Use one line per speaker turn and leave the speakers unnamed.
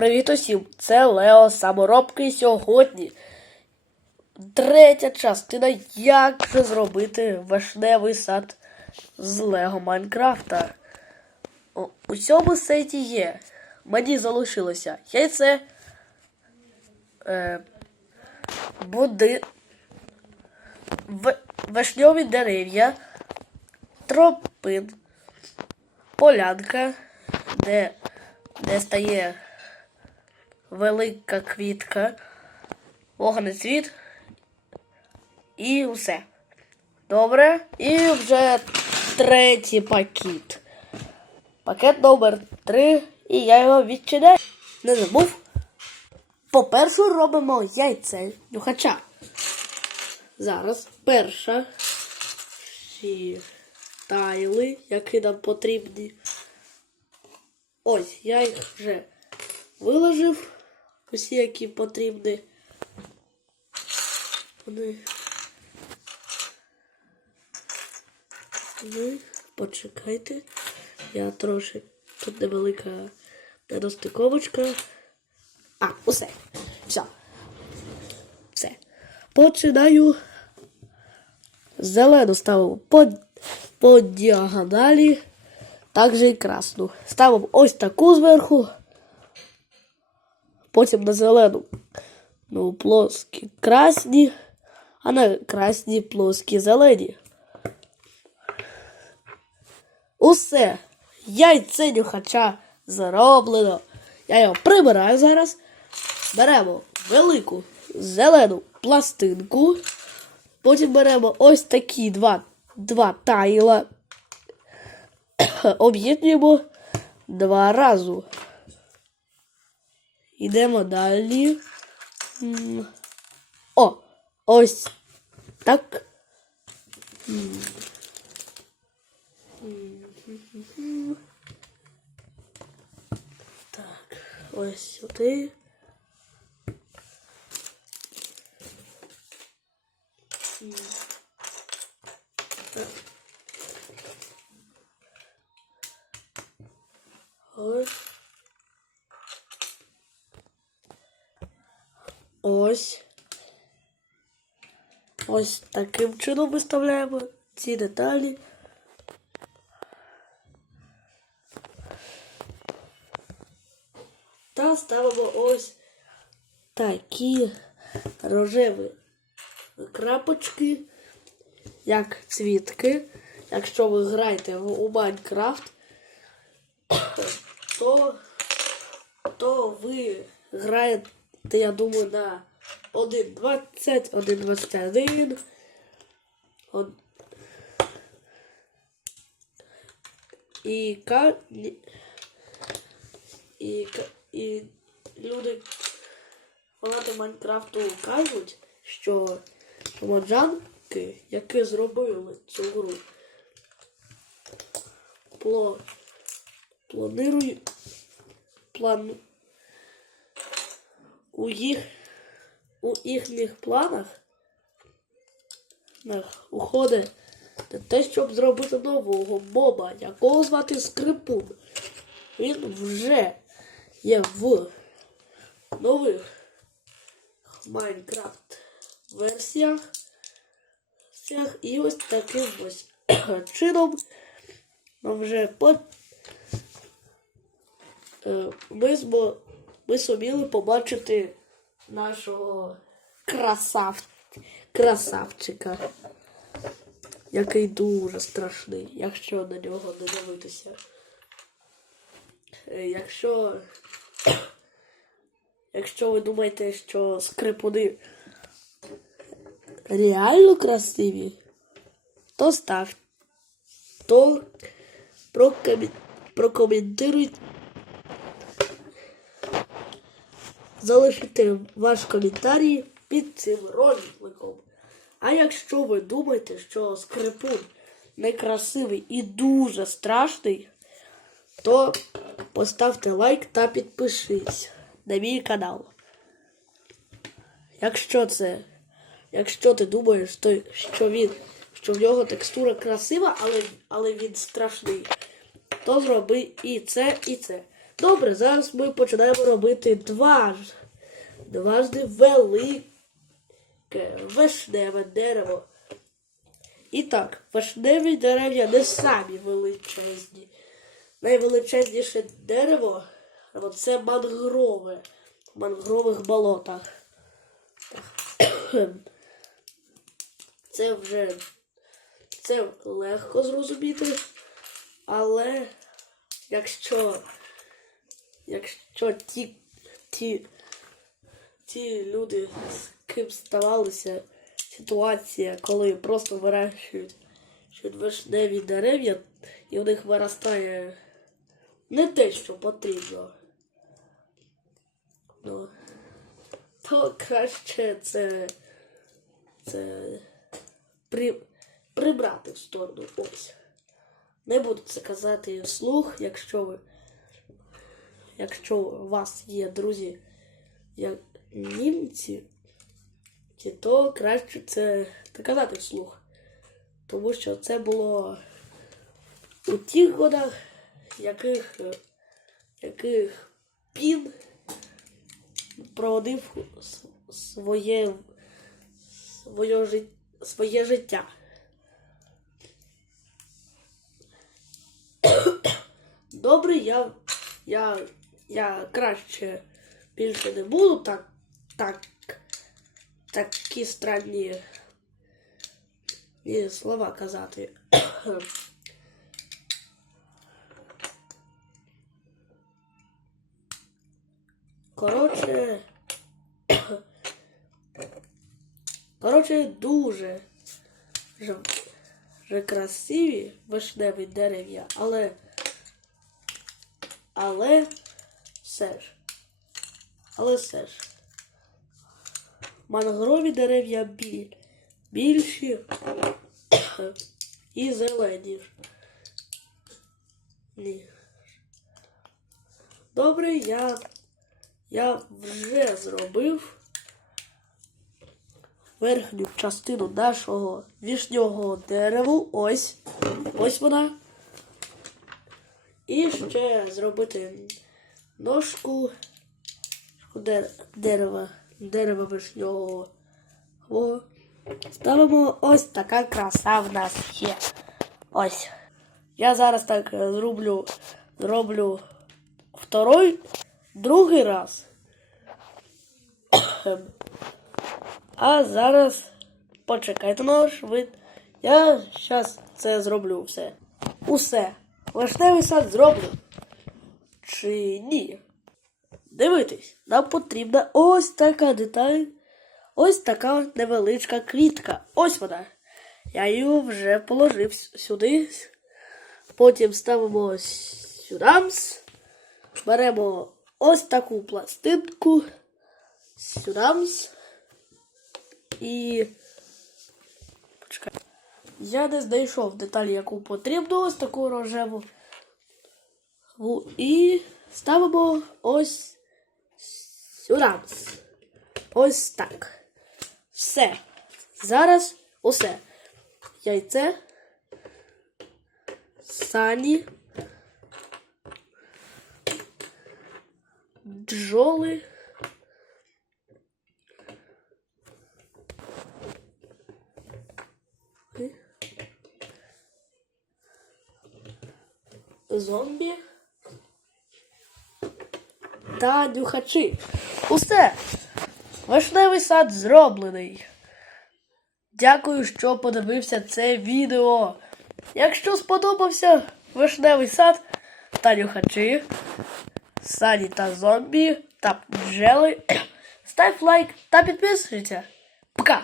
Привіт усім! Це Лео Саморобки і сьогодні. Третя частина, як же зробити вишневий сад з Лего Майнкрафта. У цьому сеті є. Мені залишилося яйце, е, буди, в, вишньові дерев'я, тропин, полянка, де, де стає велика квітка, вогнецвіт і все. Добре. І вже третій пакет. Пакет номер 3, і я його відчиняю. Не забув. По-перше, робимо яйце нюхача. Зараз перша. Всі тайли, які нам потрібні. Ось, я їх вже виложив. Усі, які потрібні. Вони. Ви почекайте. Я трошки. Тут невелика недостиковочка. А, усе. Все. Все. Починаю. Зелену ставимо по, по діагоналі. Також і красну. Ставимо ось таку зверху. Потім на зелену. Ну, плоскі красні, а на красні плоскі зелені. Усе. Яйце нюхача зароблено. Я його прибираю зараз. Беремо велику зелену пластинку. Потім беремо ось такі два, два тайла. Об'єднуємо два рази. Йдемо далі. О, ось так. Так, ось сюди. Ось. Ось. Ось таким чином виставляємо ці деталі. Та ставимо ось такі рожеві крапочки, як цвітки. Якщо ви граєте у Майнкрафт, то, то ви граєте, я думаю, на 1.20, 1.21. Од- І, ка... і, ка- і люди фанати Майнкрафту кажуть, що моджанки, які зробили цю гру, пло, планують план у їх у їхніх планах на- уходить те, щоб зробити нового моба, якого звати Скрипун. Він вже є в нових Майнкрафт версіях. І ось таким ось чином нам вже по Е, ми, змо, ми зуміли побачити нашого красав, красавчика, який дуже страшний, якщо на нього не дивитися. Е, Якщо, якщо ви думаєте, що скрипуни реально красиві, то став, то прокоментуйте залишити ваш коментарій під цим роликом. А якщо ви думаєте, що скрипун некрасивий і дуже страшний, то поставте лайк та підпишись на мій канал. Якщо це, якщо ти думаєш, то, що він, що в нього текстура красива, але, але він страшний, то зроби і це, і це. Добре, зараз ми починаємо робити дваж, дважди велике вишневе дерево. І так, вишневі дерев'я не самі величезні. Найвеличезніше дерево це мангрове в мангрових болотах. Це вже це легко зрозуміти, але якщо, якщо ті, ті, ті люди, з ким ставалася ситуація, коли просто вирощують вишневі дерев'я, і в них виростає не те, що потрібно. Ну, то краще це, це при, прибрати в сторону ось. Не буду це казати вслух, якщо ви, якщо у вас є друзі, як німці, то краще це не казати вслух. Тому що це було у тих годах, яких, яких пін проводив своє, своє, своє життя. Добре, я, я, я краще більше не буду так, так, такі странні слова казати. Коротше. Коротше, дуже же, же красиві вишневі дерев'я, але. Але все. Але все ж. Мангрові дерев'я біль, більші і зелені. Ні. Добре, я, я вже зробив верхню частину нашого вішнього дереву. Ось. Ось вона. І ще зробити ножку дер- дерева, дерева вишнього. О. Ставимо ось така краса в нас є. Ось. Я зараз так зроблю, зроблю второй, другий раз. А зараз почекайте на швид. Я зараз це зроблю все. Усе. Вишневий сад зроблю. Чи ні? Дивитись, нам потрібна ось така деталь. Ось така невеличка квітка. Ось вона. Я її вже положив сюди. Потім ставимо сюди. Беремо ось таку пластинку. Сюди. І. Почекай. Я не знайшов деталі, яку потрібно, ось таку рожеву. І ставимо ось сюди. Ось так. Все. Зараз усе. Яйце. Сані. Бджоли. Зомбі. Та нюхачі. Усе. Вишневий сад зроблений. Дякую, що подивився це відео. Якщо сподобався вишневий сад та нюхачі, сані та зомбі та бджели, став лайк та підписуйся. Пока!